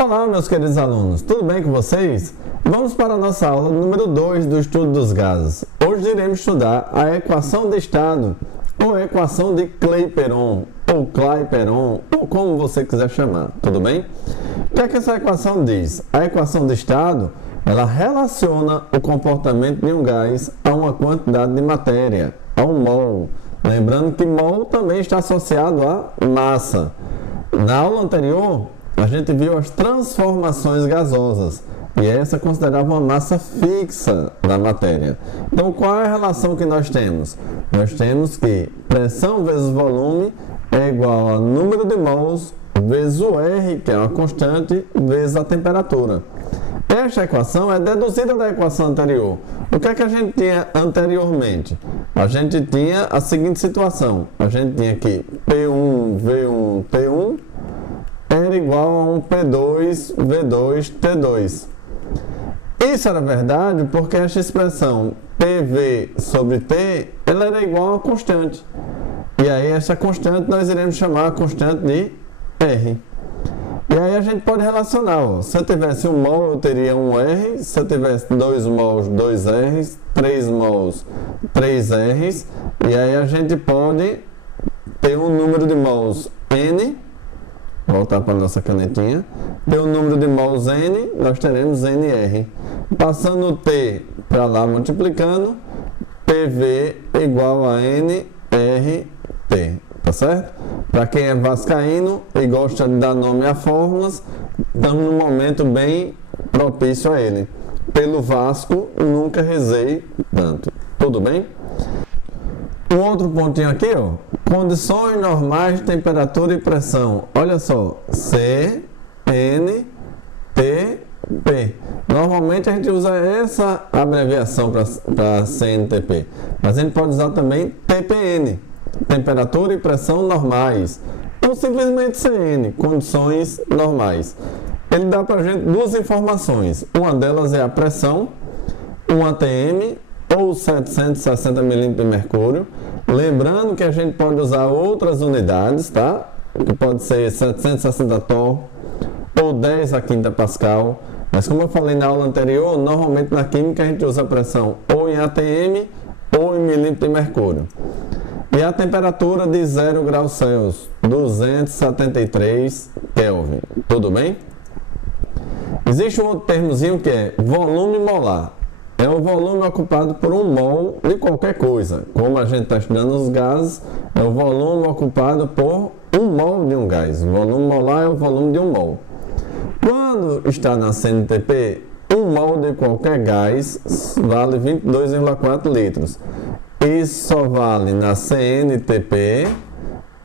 Olá, meus queridos alunos, tudo bem com vocês? Vamos para a nossa aula número 2 do estudo dos gases. Hoje iremos estudar a equação de estado, ou a equação de Clapeyron, ou Clapeyron, ou como você quiser chamar, tudo bem? O que é que essa equação diz? A equação de estado, ela relaciona o comportamento de um gás a uma quantidade de matéria, a um mol. Lembrando que mol também está associado a massa. Na aula anterior, a gente viu as transformações gasosas, e essa considerava uma massa fixa da matéria. Então, qual é a relação que nós temos? Nós temos que pressão vezes volume é igual a número de mols vezes o R, que é uma constante, vezes a temperatura. Esta equação é deduzida da equação anterior. O que é que a gente tinha anteriormente? A gente tinha a seguinte situação. A gente tinha aqui P1, V1, T1 era igual a um P2, V2, T2. Isso era verdade porque esta expressão PV sobre T, ela era igual a uma constante. E aí essa constante nós iremos chamar a constante de R. E aí a gente pode relacionar, ó. Se eu tivesse um mol, eu teria um R. Se eu tivesse 2 mols, 2 R's. 3 mols, 3 R's. E aí a gente pode ter um número de mols N. Voltar para a nossa canetinha. Ter um número de mols N, nós teremos NR. Passando o T para lá, multiplicando, PV igual a NRT. Tá certo? Para quem é vascaíno e gosta de dar nome a fórmulas, estamos num momento bem propício a ele. Pelo Vasco, nunca rezei tanto. Tudo bem? Um outro pontinho aqui, ó. Condições normais de temperatura e pressão. Olha só. C, N, T, P. Normalmente a gente usa essa abreviação para CNTP. Mas a gente pode usar também TPN. Temperatura e pressão normais. Ou simplesmente CN. Condições normais. Ele dá para a gente duas informações. Uma delas é a pressão, um ATM, ou 760 milímetros de mercúrio. Lembrando que a gente pode usar outras unidades, tá? Que pode ser 760 torr ou 10 a quinta pascal. Mas como eu falei na aula anterior, normalmente na química a gente usa a pressão ou em ATM ou em milímetro de mercúrio. E a temperatura de 0 graus Celsius, 273 Kelvin. Tudo bem? Existe um outro termozinho que é volume molar. É o volume ocupado por um mol de qualquer coisa. Como a gente está estudando os gases, é o volume ocupado por um mol de um gás. O volume molar é o volume de um mol. Quando está na CNTP, um mol de qualquer gás vale 22,4 litros. Isso só vale na CNTP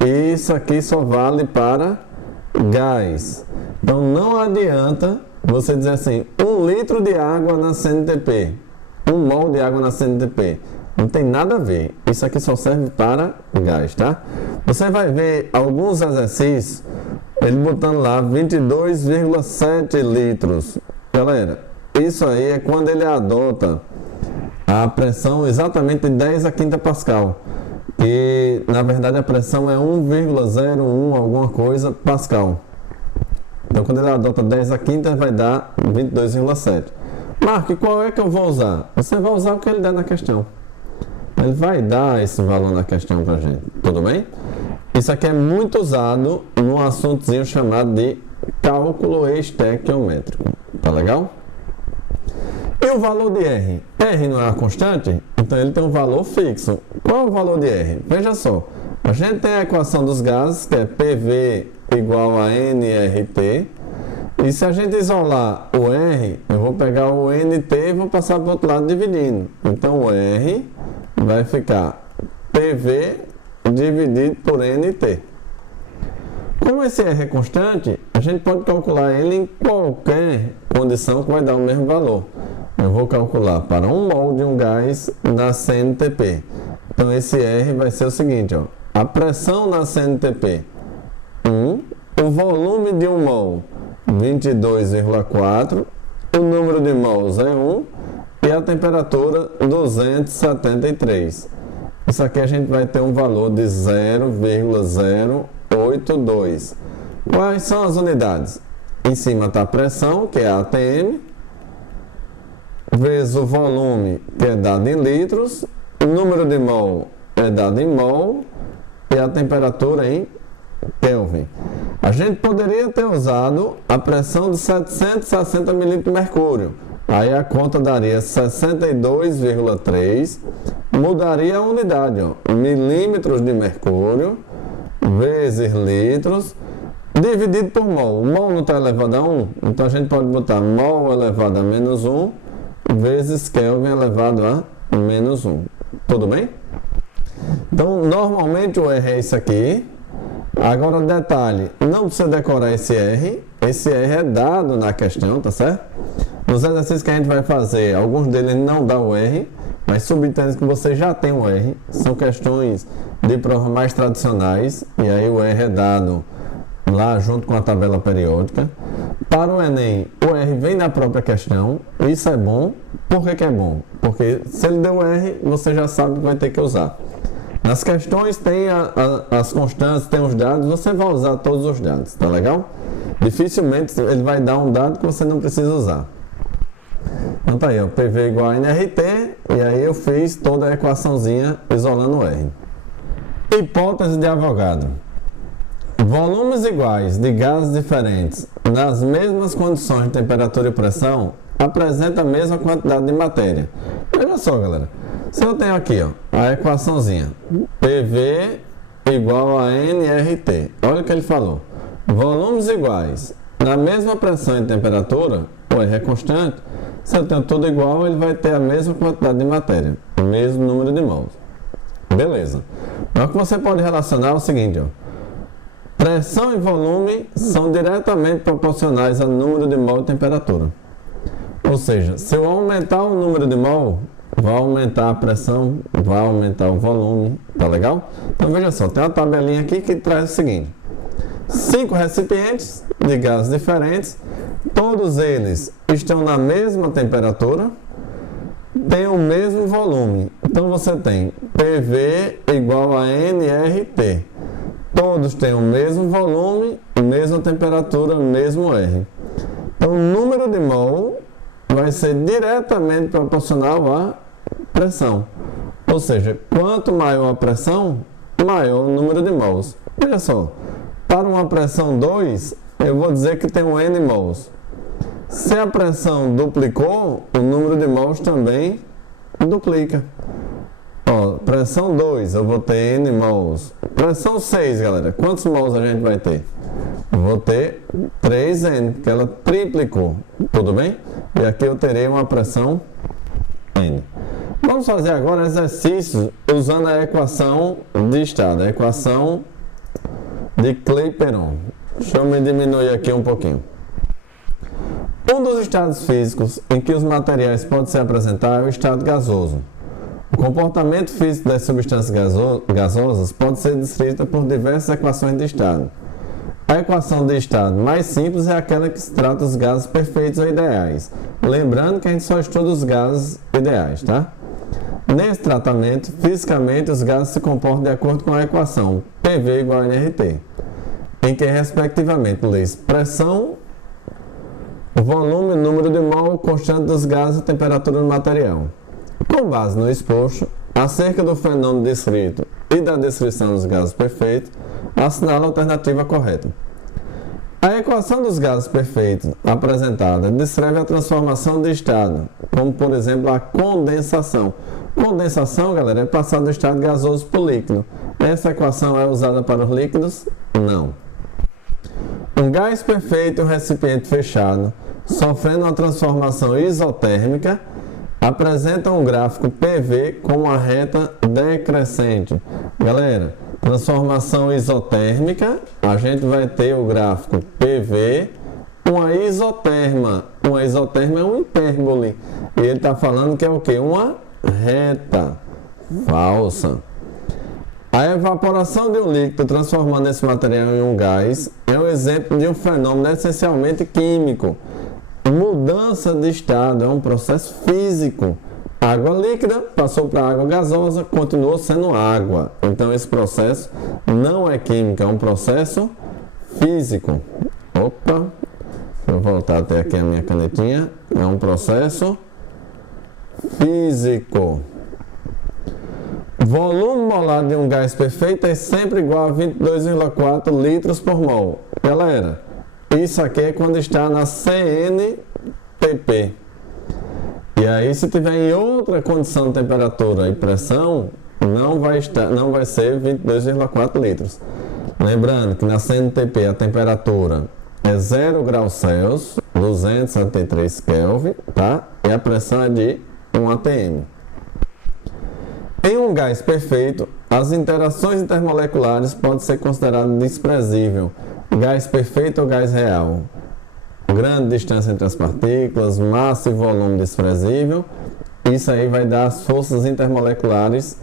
e isso aqui só vale para gás. Então não adianta você dizer assim, 1 litro de água na CNTP, 1 mol de água na CNTP. Não tem nada a ver. Isso aqui só serve para gás, tá? Você vai ver alguns exercícios, ele botando lá 22,7 litros. Galera, isso aí é quando ele adota a pressão exatamente de 10 a quinta pascal. E na verdade a pressão é 1,01 alguma coisa pascal. Então, quando ele adota 10 a quinta, vai dar 22,7. Marco, qual é que eu vou usar? Você vai usar o que ele der na questão. Ele vai dar esse valor na questão pra gente. Tudo bem? Isso aqui é muito usado num assuntozinho chamado de cálculo estequiométrico. Tá legal? E o valor de R? R não é uma constante? Então, ele tem um valor fixo. Qual é o valor de R? Veja só. A gente tem a equação dos gases, que é PV igual a nRT. E se a gente isolar o R, eu vou pegar o NT e vou passar para o outro lado dividindo. Então o R vai ficar PV dividido por NT. Como esse R é constante, a gente pode calcular ele em qualquer condição que vai dar o mesmo valor. Eu vou calcular para 1 mol de um gás na CNTP. Então esse R vai ser o seguinte, ó. A pressão na CNTP, 1. O volume de 1 mol, 22,4. O número de mols é 1. E a temperatura, 273. Isso aqui a gente vai ter um valor de 0,082. Quais são as unidades? em cima está a pressão, que é a ATM, vezes o volume, que é dado em litros, o número de mol é dado em mol e a temperatura em Kelvin. A gente poderia ter usado a pressão de 760 milímetros de mercúrio. Aí a conta daria 62,3, mudaria a unidade, ó, milímetros de mercúrio vezes litros, dividido por mol. O mol não está elevado a 1, então a gente pode botar mol elevado a menos 1 vezes Kelvin elevado a menos 1. Tudo bem? Então, normalmente o R é isso aqui. Agora, detalhe, não precisa decorar esse R é dado na questão, tá certo? Nos exercícios que a gente vai fazer, alguns deles não dão o R, mas subentende que você já tem o R, são questões de provas mais tradicionais, e aí o R é dado lá junto com a tabela periódica. Para o Enem, o R vem na própria questão, isso é bom. Por que é bom? Porque se ele deu R, você já sabe que vai ter que usar. Nas questões tem as constantes, tem os dados, você vai usar todos os dados, tá legal? Dificilmente ele vai dar um dado que você não precisa usar. Então tá aí, ó, PV igual a nRT, e aí eu fiz toda a equaçãozinha isolando o R. Hipótese de Avogadro. Volumes iguais de gases diferentes nas mesmas condições de temperatura e pressão apresentam a mesma quantidade de matéria. Veja só, galera. Se eu tenho aqui, ó, a equaçãozinha PV igual a nRT. Olha o que ele falou. Volumes iguais na mesma pressão e temperatura, o R é constante. Se eu tenho tudo igual, ele vai ter a mesma quantidade de matéria, o mesmo número de mols. Beleza. Mas o que você pode relacionar é o seguinte, ó. Pressão e volume são diretamente proporcionais ao número de mol e temperatura. Ou seja, se eu aumentar o número de mol, vai aumentar a pressão, vai aumentar o volume, tá legal? Então veja só, tem uma tabelinha aqui que traz o seguinte: 5 recipientes de gases diferentes, todos eles estão na mesma temperatura, têm o mesmo volume. Então você tem PV igual a nRT. Todos têm o mesmo volume, mesma temperatura, mesmo R. Então o número de mol vai ser diretamente proporcional à pressão. Ou seja, quanto maior a pressão, maior o número de mols. Veja só, para uma pressão 2, eu vou dizer que tem um N mols. Se a pressão duplicou, o número de mols também duplica. Ó, pressão 2, eu vou ter N mols. Pressão 6, galera, quantos mols a gente vai ter? Eu vou ter 3N, porque ela triplicou. Tudo bem? E aqui eu terei uma pressão N. Vamos fazer agora exercícios usando a equação de estado, a equação de Clapeyron. Deixa eu me diminuir aqui um pouquinho. Um dos estados físicos em que os materiais podem se apresentar é o estado gasoso. O comportamento físico das substâncias gasosas pode ser descrito por diversas equações de estado. A equação de estado mais simples é aquela que se trata dos gases perfeitos ou ideais. Lembrando que a gente só estuda os gases ideais, tá? Nesse tratamento, fisicamente, os gases se comportam de acordo com a equação PV igual a nRT, em que, respectivamente, lês pressão, volume, número de mol, constante dos gases e temperatura do material. Com base no exposto, acerca do fenômeno descrito e da descrição dos gases perfeitos, assinala a alternativa correta. A equação dos gases perfeitos apresentada descreve a transformação de estado, como por exemplo a condensação. Condensação, galera, é passar do estado gasoso para o líquido. Essa equação é usada para os líquidos? Não. Um gás perfeito e um recipiente fechado, sofrendo uma transformação isotérmica, apresentam um gráfico PV com uma reta decrescente. Galera, transformação isotérmica, a gente vai ter o gráfico PV, uma isoterma. Uma isoterma é um hipérbole. E ele está falando que é o quê? Uma reta falsa. A evaporação de um líquido transformando esse material em um gás é um exemplo de um fenômeno essencialmente químico. Mudança de estado é um processo físico. Água líquida passou para água gasosa, continuou sendo água. Então esse processo não é químico, é um processo físico. Opa! eu voltar até aqui a minha canetinha, é um processo físico. Volume molar de um gás perfeito é sempre igual a 22,4 litros por mol. Galera, isso aqui é quando está na CNTP. E aí, se tiver em outra condição de temperatura e pressão, não vai ser 22,4 litros. Lembrando que na CNTP a temperatura é 0 graus Celsius, 273 Kelvin, tá? E a pressão é de 1 atm. Em um gás perfeito, as interações intermoleculares podem ser consideradas desprezíveis. Gás perfeito ou gás real? Grande distância entre as partículas, massa e volume desprezível. Isso aí vai dar as forças intermoleculares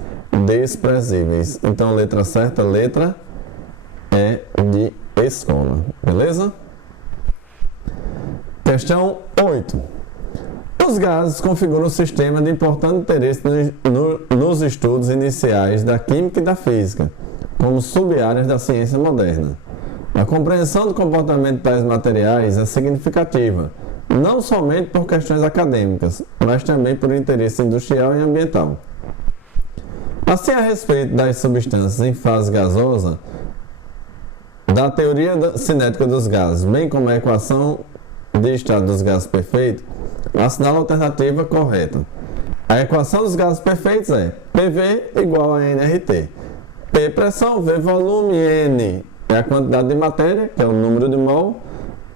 desprezíveis. Então, letra certa, letra E de escola. Beleza? Questão 8. Os gases configuram um sistema de importante interesse nos estudos iniciais da química e da física, como sub-áreas da ciência moderna. A compreensão do comportamento de tais materiais é significativa, não somente por questões acadêmicas, mas também por interesse industrial e ambiental. Assim, a respeito das substâncias em fase gasosa, da teoria cinética dos gases, bem como a equação de estado dos gases perfeitos, assinala a alternativa correta. A equação dos gases perfeitos é PV igual a nRT. P pressão, V volume, N é a quantidade de matéria, que é o número de mol,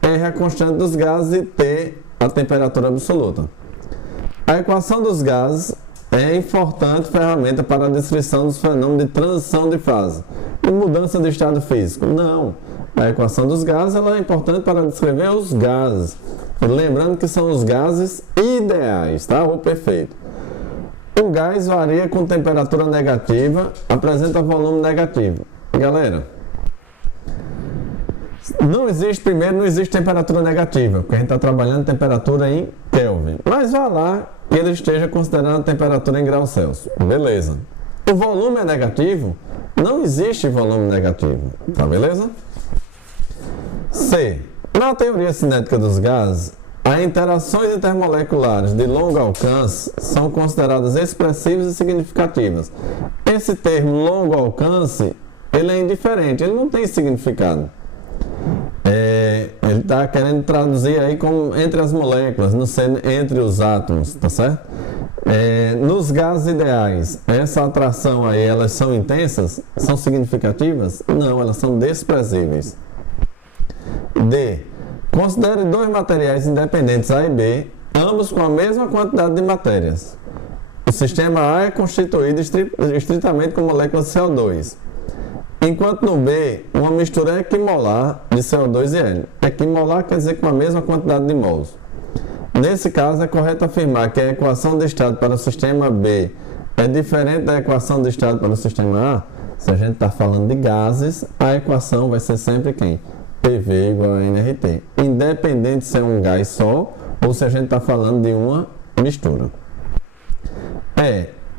R é a constante dos gases e T a temperatura absoluta. A equação dos gases é importante ferramenta para a descrição dos fenômenos de transição de fase e mudança de estado físico. Não. A equação dos gases ela é importante para descrever os gases. Lembrando que são os gases ideais, tá? Ou perfeito. Um gás varia com temperatura negativa, apresenta volume negativo. Galera, não existe temperatura negativa, porque a gente está trabalhando temperatura em Kelvin. Mas vá lá que ele esteja considerando a temperatura em graus Celsius. Beleza. O volume é negativo? Não existe volume negativo. Tá beleza? C. Na teoria cinética dos gases, as interações intermoleculares de longo alcance são consideradas expressivas e significativas. Esse termo longo alcance, ele é indiferente, ele não tem significado. Ele está querendo traduzir aí como entre as moléculas, não sendo entre os átomos, tá certo? Nos gases ideais, essa atração aí, elas são intensas? São significativas? Não, elas são desprezíveis. D. Considere dois materiais independentes A e B, ambos com a mesma quantidade de matérias. O sistema A é constituído estritamente com moléculas de CO2, enquanto no B, uma mistura equimolar de CO2 e hélio. Equimolar quer dizer com a mesma quantidade de mols. Nesse caso, é correto afirmar que a equação de estado para o sistema B é diferente da equação de estado para o sistema A. Se a gente está falando de gases, a equação vai ser sempre quem? PV igual a nRT, independente se é um gás só ou se a gente está falando de uma mistura.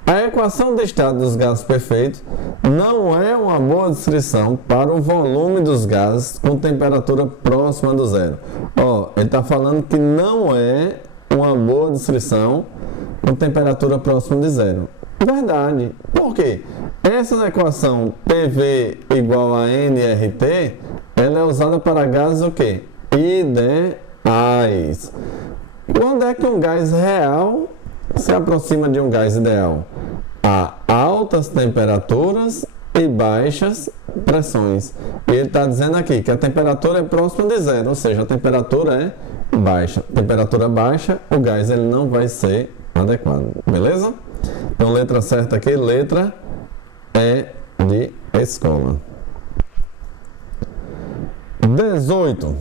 A equação de estado dos gases perfeitos não é uma boa descrição para o volume dos gases com temperatura próxima do zero. Ele está falando que não é uma boa descrição com temperatura próxima de zero. Verdade. Por quê? Essa equação PV igual a nRT, ela é usada para gases o quê? Ideais. Quando é que um gás real se aproxima de um gás ideal? A altas temperaturas e baixas pressões. E ele está dizendo aqui que a temperatura é próxima de zero, ou seja, a temperatura é baixa. Temperatura baixa, o gás ele não vai ser adequado. Beleza? Então, letra certa aqui, letra E de escola. 18.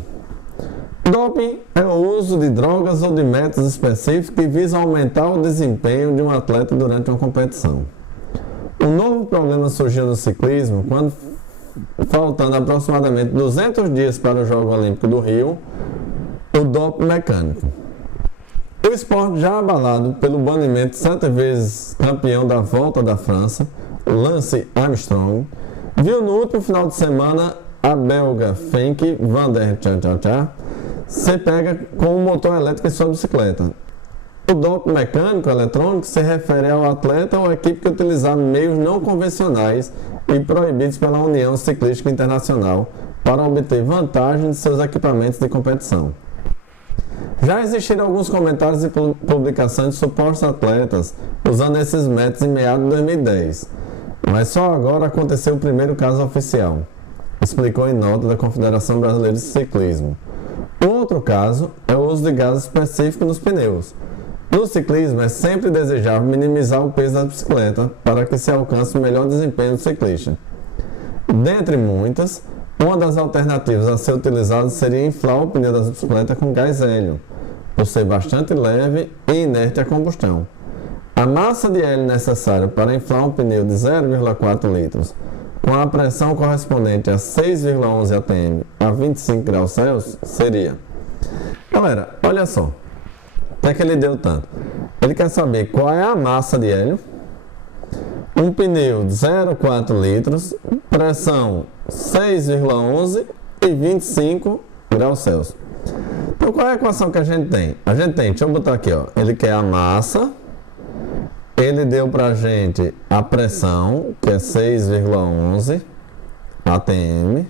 Doping é o uso de drogas ou de métodos específicos que visam aumentar o desempenho de um atleta durante uma competição. Um novo problema surgiu no ciclismo quando, faltando aproximadamente 200 dias para o Jogo Olímpico do Rio, o doping mecânico. O esporte, já abalado pelo banimento 7 vezes campeão da Volta da França, Lance Armstrong, viu no último final de semana a belga Fenke van der Char se pega com o motor elétrico em sua bicicleta. O doping mecânico eletrônico se refere ao atleta ou equipe que utilizar meios não convencionais e proibidos pela União Ciclística Internacional para obter vantagem de seus equipamentos de competição. Já existiram alguns comentários e publicações de supostos atletas usando esses métodos em meados de 2010, mas só agora aconteceu o primeiro caso oficial, explicou em nota da Confederação Brasileira de Ciclismo. O outro caso é o uso de gases específicos nos pneus. No ciclismo é sempre desejável minimizar o peso da bicicleta para que se alcance o melhor desempenho do ciclista. Dentre muitas, uma das alternativas a ser utilizada seria inflar o pneu das bicicletas com gás hélio, por ser bastante leve e inerte à combustão. A massa de hélio necessária para inflar um pneu de 0,4 litros, com a pressão correspondente a 6,11 atm a 25 graus Celsius, seria... Galera, olha só. O que é que ele deu tanto? Ele quer saber qual é a massa de hélio, um pneu de 0,4 litros, pressão 6,11 e 25 graus Celsius. Então qual é a equação que a gente tem? A gente tem, deixa eu botar aqui, ó. Ele quer a massa, ele deu pra gente a pressão, que é 6,11 atm,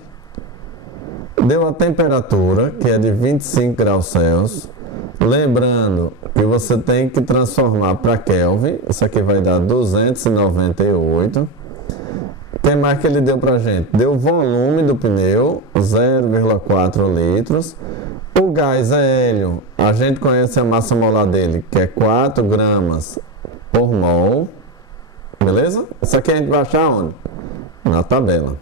deu a temperatura, que é de 25 graus Celsius. Lembrando que você tem que transformar para Kelvin, isso aqui vai dar 298. O que mais que ele deu para a gente? Deu o volume do pneu, 0,4 litros. O gás é hélio, a gente conhece a massa molar dele, que é 4 gramas por mol. Beleza? Isso aqui a gente vai achar onde? Na tabela.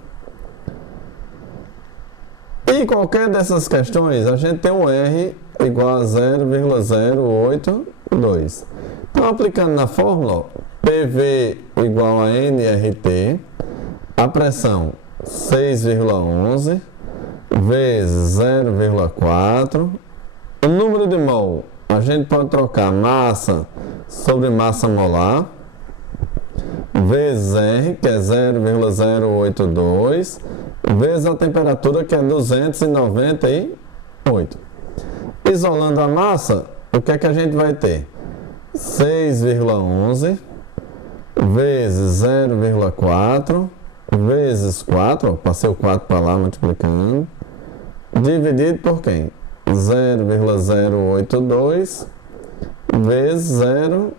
E qualquer dessas questões, a gente tem um R igual a 0,082. Então, aplicando na fórmula, PV igual a nRT, a pressão 6,11 vezes 0,4. O número de mol, a gente pode trocar massa sobre massa molar, vezes R, que é 0,082, vezes a temperatura, que é 298. Isolando a massa, o que é que a gente vai ter? 6,11 vezes 0,4 vezes 4, ó, passei o 4 para lá multiplicando, dividido por quem? 0,082 vezes 0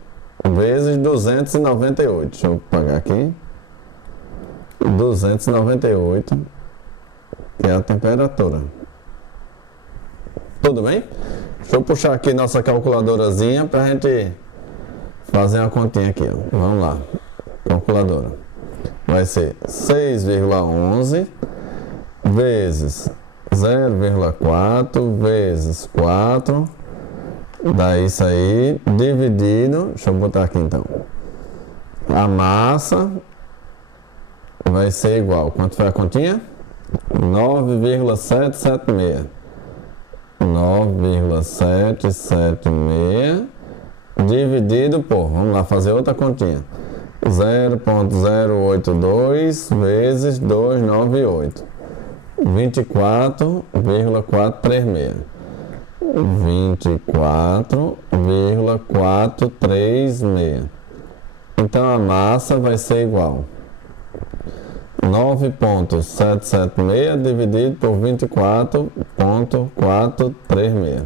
vezes 298. Deixa eu pagar aqui. 298, que é a temperatura. Tudo bem? Deixa eu puxar aqui nossa calculadorazinha para a gente fazer uma continha aqui, ó. Vamos lá. Calculadora. Vai ser 6,11 vezes 0,4 vezes 4. Dá isso aí, dividido. Deixa eu botar aqui então. A massa vai ser igual. Quanto foi a continha? 9,776. 9,776 dividido por, vamos lá fazer outra continha, 0,082 vezes 298, 24,436. 24,436. Então a massa vai ser igual 9,776 dividido por 24,436.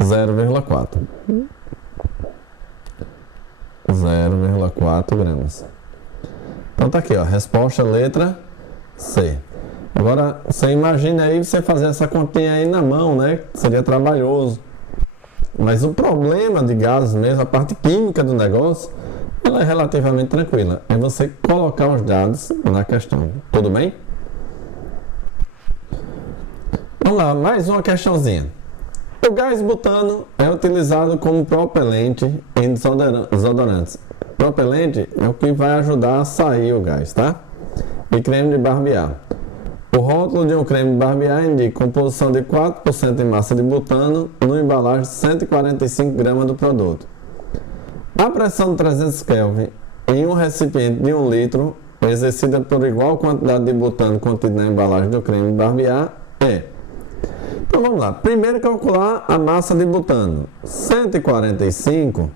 0,4. 0,4 gramas. Então tá aqui, ó, resposta letra C. Agora, você imagina aí você fazer essa continha aí na mão, né? Seria trabalhoso. Mas o problema de gases mesmo, a parte química do negócio, ela é relativamente tranquila. É você colocar os dados na questão. Tudo bem? Vamos lá, mais uma questãozinha. O gás butano é utilizado como propelente em desodorantes. Propelente é o que vai ajudar a sair o gás, tá? E creme de barbear. O rótulo de um creme de barbear indica composição de 4% de massa de butano numa embalagem de 145 gramas do produto. A pressão de 300 Kelvin em um recipiente de 1 litro, exercida por igual quantidade de butano contido na embalagem do creme de barbear, é. Então vamos lá. Primeiro calcular a massa de butano. 145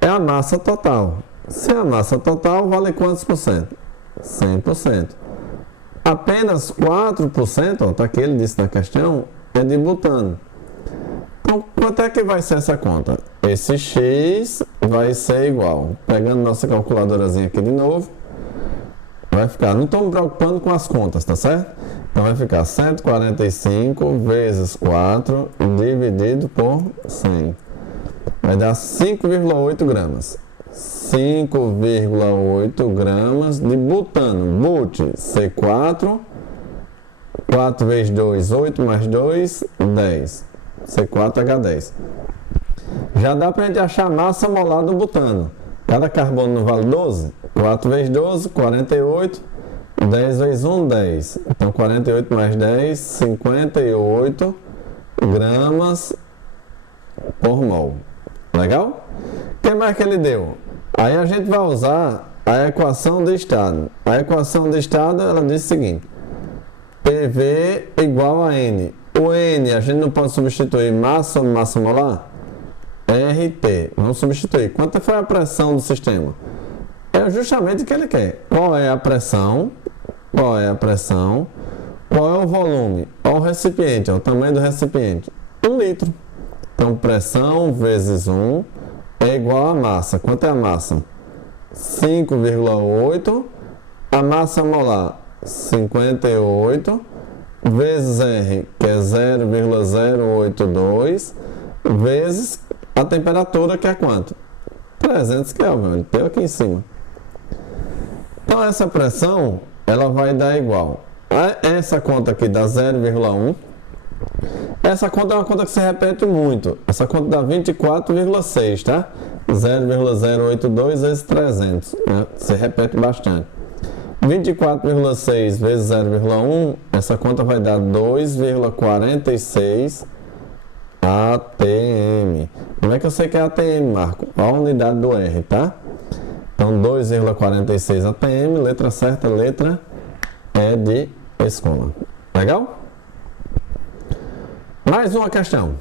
é a massa total. Se a massa total vale quantos por cento? 100%. Apenas 4%, está aqui, ele disse na questão, é de butano. Então, quanto é que vai ser essa conta? Esse x vai ser igual. Pegando nossa calculadorazinha aqui de novo, vai ficar, não estou me preocupando com as contas, tá certo? Então vai ficar 145 vezes 4 dividido por 100. Vai dar 5,8 gramas. 5,8 gramas de butano. But, C4, 4 vezes 2, 8 mais 2, 10. C4H10. Já dá para a gente achar a massa molar do butano. Cada carbono não vale 12? 4 vezes 12, 48. 10 vezes 1, 10. Então 48 mais 10, 58 gramas por mol. Legal? O que mais que ele deu? Aí a gente vai usar a equação de estado. A equação de estado, ela diz o seguinte: PV igual a N. O N, a gente não pode substituir massa sobre massa molar? RT. Vamos substituir. Quanto foi a pressão do sistema? É justamente o que ele quer. Qual é a pressão? Qual é a pressão? Qual é o volume? Olha o recipiente, o tamanho do recipiente. 1 litro. Então, pressão vezes 1 é igual a massa. Quanto é a massa? 5,8. A massa molar, 58. Vezes R, que é 0,082. Vezes a temperatura, que é quanto? 300 Kelvin. Deu aqui em cima. Então, essa pressão, ela vai dar igual. Essa conta aqui dá 0,1. Essa conta é uma conta que se repete muito. Essa conta dá 24,6, tá? 0,082 vezes 300. Né? Se repete bastante. 24,6 vezes 0,1, essa conta vai dar 2,46 ATM. Como é que eu sei que é ATM, Marco? Qual a unidade do R, tá? Então, 2,46 ATM, letra certa, letra E de escola. Legal? Mais uma questão.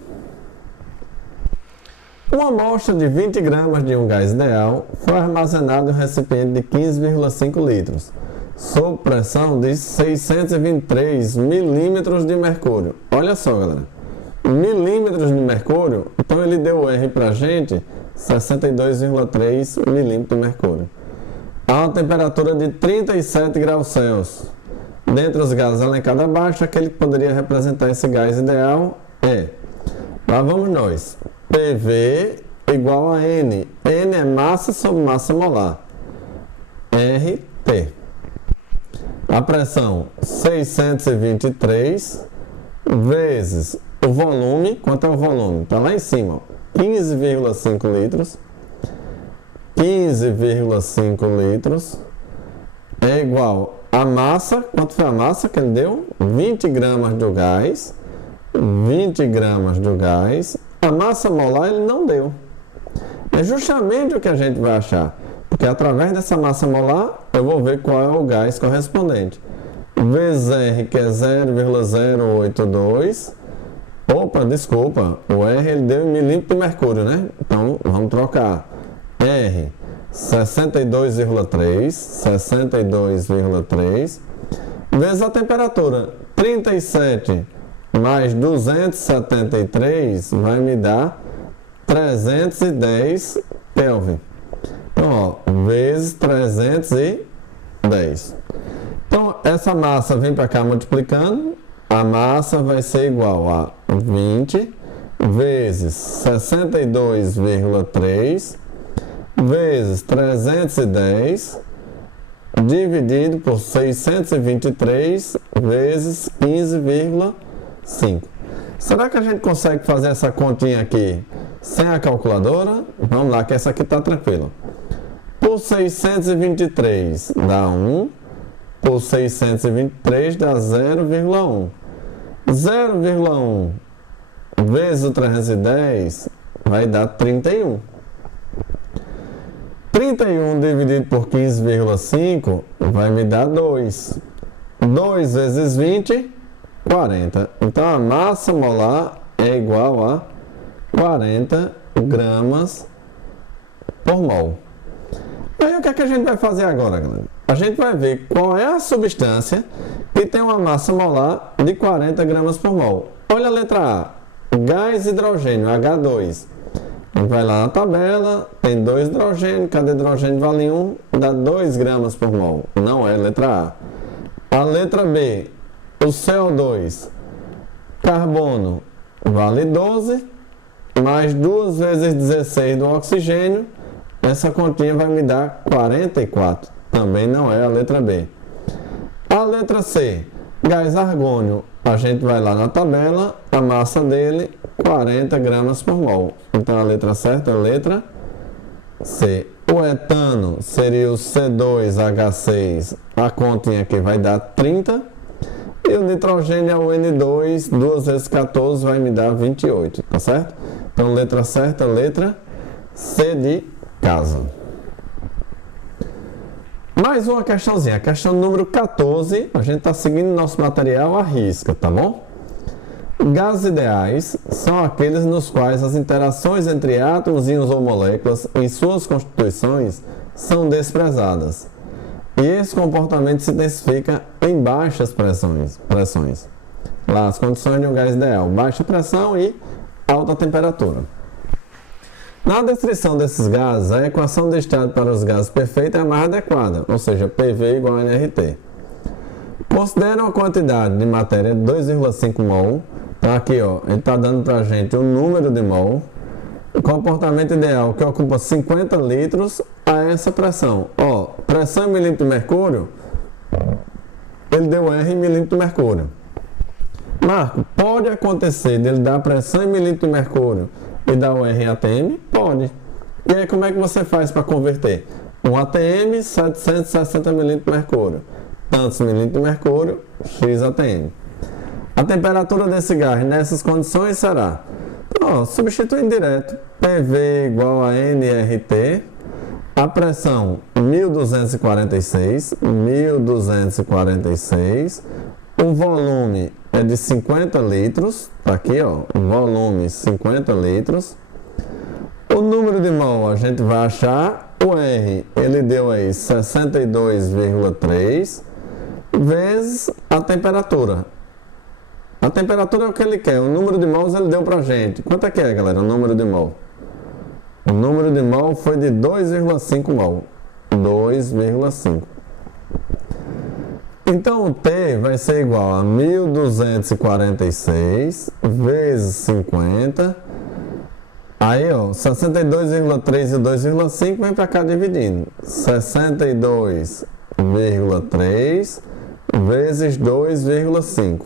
Uma amostra de 20 gramas de um gás ideal foi armazenada em um recipiente de 15,5 litros, sob pressão de 623 milímetros de mercúrio. Olha só, galera. Milímetros de mercúrio, então ele deu o R pra gente, 62,3 milímetros de mercúrio. A uma temperatura de 37 graus Celsius. Dentre os gases elencados abaixo, aquele que poderia representar esse gás ideal é, lá vamos nós, PV igual a N. N é massa sobre massa molar. RT. A pressão 623 vezes o volume. Quanto é o volume? Está lá em cima, 15,5 litros. 15,5 litros é igual a massa. Quanto foi a massa que ele deu? 20 gramas do gás. 20 gramas do gás. A massa molar ele não deu. É justamente o que a gente vai achar. Porque através dessa massa molar eu vou ver qual é o gás correspondente. Vezes R, que é 0,082. Opa, desculpa. O R ele deu em milímetro de mercúrio, né? Então vamos trocar. R 62,3. 62,3. Vezes a temperatura. 37 mais 273 vai me dar 310 Kelvin. Então, ó, vezes 310. Então, essa massa vem para cá multiplicando. A massa vai ser igual a 20 vezes 62,3 vezes 310 dividido por 623 vezes 15,5. Será que a gente consegue fazer essa continha aqui sem a calculadora? Vamos lá, que essa aqui está tranquila. Por 623 dá 1, por 623 dá 0,1. 0,1 vezes o 310 vai dar 31. 31 dividido por 15,5 vai me dar 2. 2 vezes 20, 40. Então a massa molar é igual a 40 gramas por mol. Aí o que é que a gente vai fazer agora, galera? A gente vai ver qual é a substância que tem uma massa molar de 40 gramas por mol. Olha a letra A, gás hidrogênio, H2. A gente vai lá na tabela, tem 2 hidrogênios, cada hidrogênio vale 1, dá 2 gramas por mol. Não é a letra A. A letra B, o CO2, carbono, vale 12, mais 2 vezes 16 do oxigênio, essa continha vai me dar 44. Também não é a letra B. A letra C, gás argônio, a gente vai lá na tabela, a massa dele, 40 gramas por mol. Então a letra certa é a letra C. O etano seria o C2H6, a continha aqui vai dar 30. E o nitrogênio é o N2, 2 vezes 14 vai me dar 28, tá certo? Então letra certa, letra C de casa. Mais uma questãozinha, a questão número 14, a gente está seguindo nosso material à risca, tá bom? Gases ideais são aqueles nos quais as interações entre átomos, íons ou moléculas em suas constituições são desprezadas. E esse comportamento se intensifica em baixas pressões. Lá as condições de um gás ideal, baixa pressão e alta temperatura. Na descrição desses gases, a equação de estado para os gases perfeitos é a mais adequada, ou seja, PV igual a nRT. Considera uma quantidade de matéria de 2,5 mol. Então aqui ó, ele está dando para a gente o número de mol. O comportamento ideal que ocupa 50 litros a essa pressão. Ó, pressão em milímetro de mercúrio, ele deu R em milímetro de mercúrio. Marco, pode acontecer dele dar pressão em milímetro de mercúrio e dar o R em ATM? Pode. E aí como é que você faz para converter? Um ATM, 760 milímetros de mercúrio. Tantos milímetros de mercúrio, X ATM. A temperatura desse gás nessas condições será, ó, substituindo direto, PV igual a nRT, a pressão 1246, o volume é de 50 litros, tá aqui ó, o volume 50 litros, o número de mol a gente vai achar, o R ele deu aí 62,3 vezes a temperatura. A temperatura é o que ele quer, o número de mols ele deu pra gente. Quanto é que é, galera, o número de mol? O número de mol foi de 2,5 mol. 2,5. Então o T vai ser igual a 1246 vezes 50. Aí, ó, 62,3 e 2,5 vem pra cá dividindo. 62,3 vezes 2,5.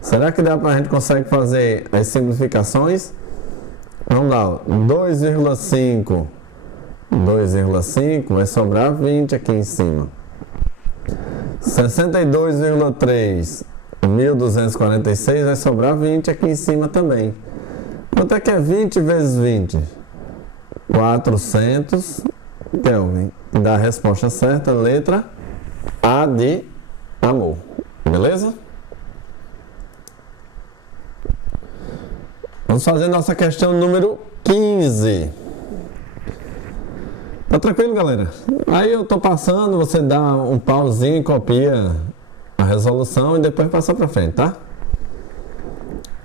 Será que dá para a gente consegue fazer as simplificações? Vamos lá, 2,5 vai sobrar 20 aqui em cima. 62,3 1246 vai sobrar 20 aqui em cima também. Quanto é que é 20 vezes 20? 400 Kelvin. Dá a resposta certa, letra A de amor. Beleza? Vamos fazer nossa questão número 15. Tá tranquilo, galera? Aí eu tô passando, você dá um pauzinho e copia a resolução e depois passa para frente, tá?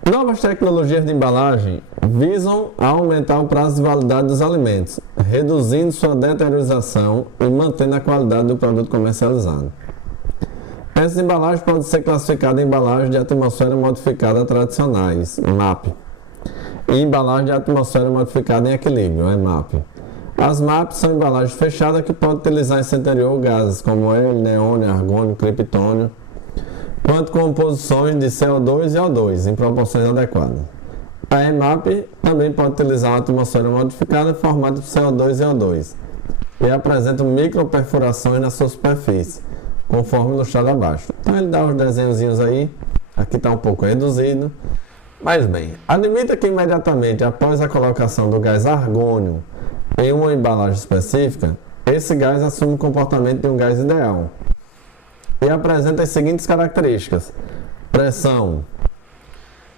Novas tecnologias de embalagem visam aumentar o prazo de validade dos alimentos, reduzindo sua deteriorização e mantendo a qualidade do produto comercializado. Essas embalagens podem ser classificadas em embalagens de atmosfera modificada tradicionais, MAP, e embalagem de atmosfera modificada em equilíbrio, MAP. As MAP são embalagens fechadas que podem utilizar em seu interior gases como hélio, neônio, argônio, criptônio, quanto composições de CO2 e O2 em proporções adequadas. A EMAP também pode utilizar uma atmosfera modificada formada por CO2 e O2 e apresenta microperfurações na sua superfície, conforme ilustrado abaixo. Então ele dá os desenhozinhos aí, aqui está um pouco reduzido. Mas bem, admita que imediatamente após a colocação do gás argônio em uma embalagem específica, esse gás assume o comportamento de um gás ideal e apresenta as seguintes características: pressão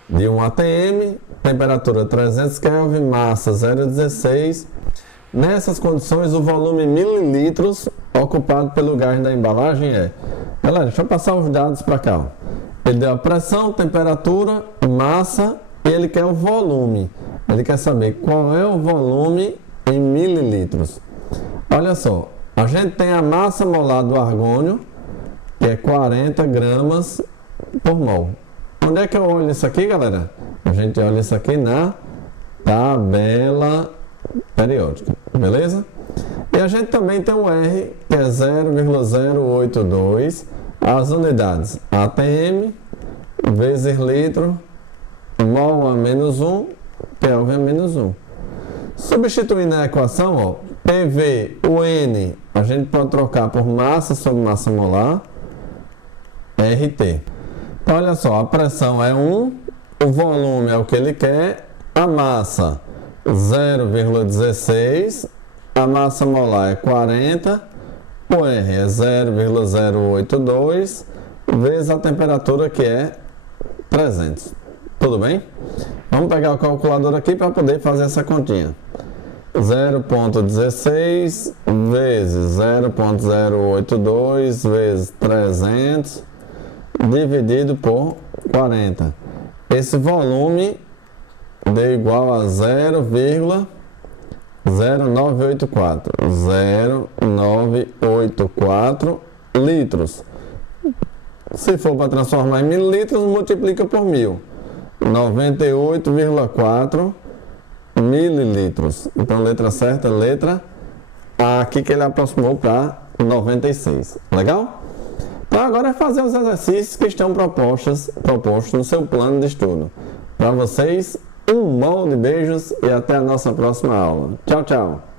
de 1 atm, temperatura 300 Kelvin, massa 0,16. Nessas condições, o volume em mililitros ocupado pelo gás da embalagem é... Galera, deixa eu passar os dados para cá. Ó. Ele deu a pressão, temperatura, massa e ele quer o volume. Ele quer saber qual é o volume em mililitros. Olha só, a gente tem a massa molar do argônio, que é 40 gramas por mol. Onde é que eu olho isso aqui, galera? A gente olha isso aqui na tabela periódica, beleza? E a gente também tem o R, que é 0,082, as unidades ATM, vezes litro, mol a menos 1, Kelvin a menos 1. Substituindo a equação, ó, PV, o N, a gente pode trocar por massa sobre massa molar, RT. Então, olha só, a pressão é 1, o volume é o que ele quer, a massa 0,16, a massa molar é 40, o R é 0,082, vezes a temperatura que é 300. Tudo bem? Vamos pegar o calculador aqui para poder fazer essa continha. 0,16 vezes 0,082 vezes 300 dividido por 40. Esse volume deu igual a 0,0984 litros. Se for para transformar em mililitros, multiplica por 1000. 98,4 mililitros. Então, letra certa, letra A, aqui que ele aproximou para 96. Legal? Então, agora é fazer os exercícios que estão propostos no seu plano de estudo. Para vocês, um molde de beijos e até a nossa próxima aula. Tchau, tchau!